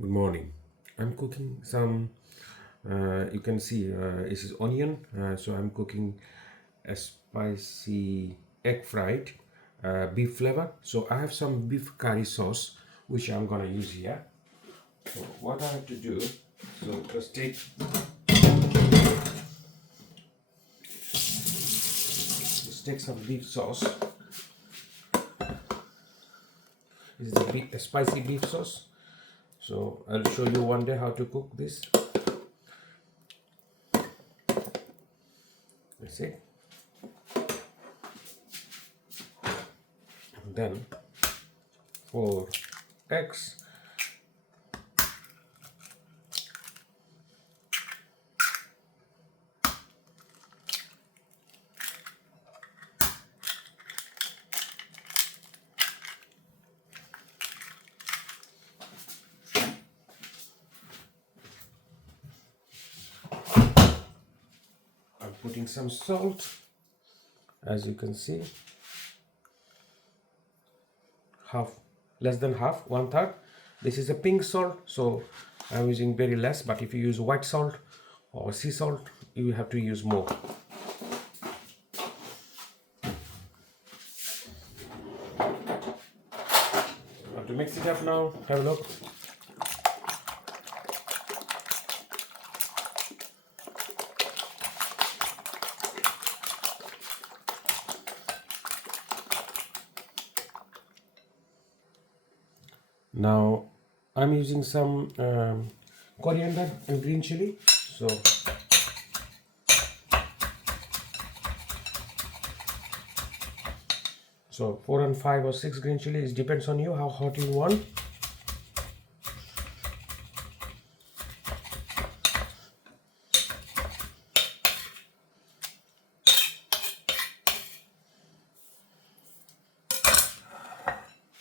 Good morning. I'm cooking some, you can see this is onion. So I'm cooking a spicy egg fried beef flavor. So I have some beef curry sauce which I'm gonna use here. So what I have to do, so just take some beef sauce. This is a spicy beef sauce. So I'll show you one day how to cook this. That's it. Then for eggs, I'm putting some salt, as you can see, half, less than half, one third. This is a pink salt, so I'm using very less, but if you use white salt or sea salt, you have to use more. To mix it up now, have a look. Now I'm using some coriander and green chili. So 4 and 5 or 6 green chilies, depends on you how hot you want.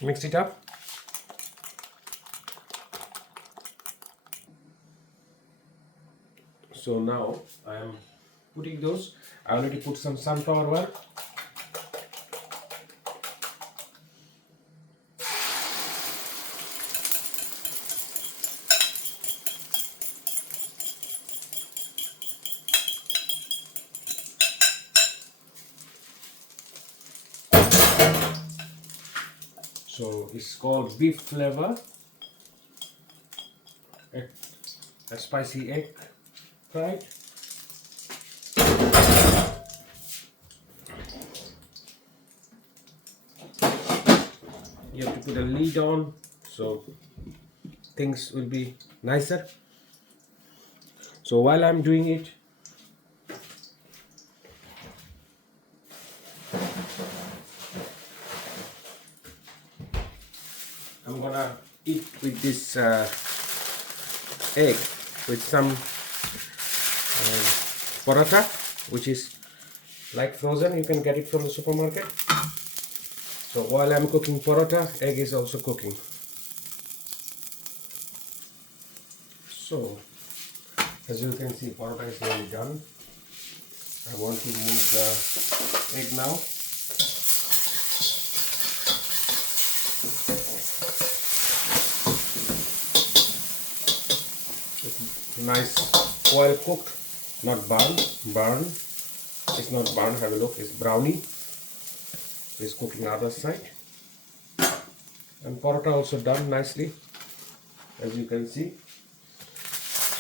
Mix it up. So now I am putting those. I already put some sunflower oil. So it's called beef flavor, a spicy egg fried. You have to put a lid on so things will be nicer. So while I'm doing it, I'm gonna eat with this egg with some parata, which is like frozen. You can get it from the supermarket. So while I'm cooking parata, egg is also cooking. So as you can see, parata is nearly done. I want to move the egg now. It's nice, well cooked, not burn. It's not burn. Have a look. It's brownie. It's cooking other side. And parata also done nicely, as you can see.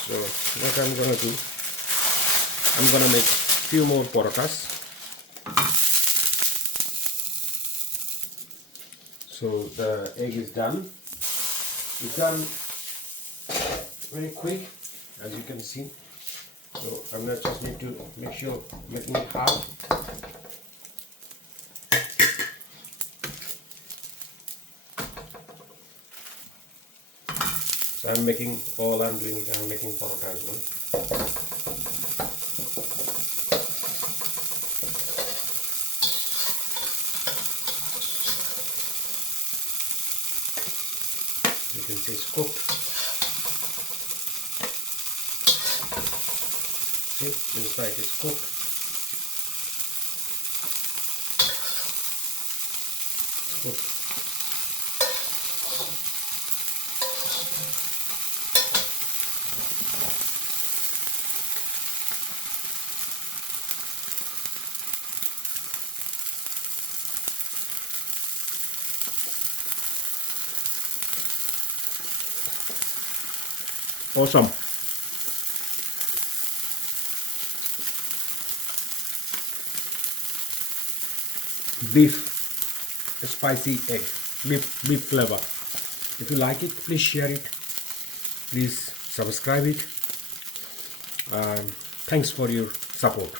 So what I'm gonna do, I'm gonna make few more paratas. So the egg is done. It's done very quick, as you can see. So I'm gonna just need to make sure making it half. So I'm making, all I'm doing is I'm making parata as well. You can see it's cooked. See, inside it's cooked. It's cooked. Awesome. Beef spicy egg, beef flavor. If you like it, please share it, please subscribe it. Thanks for your support.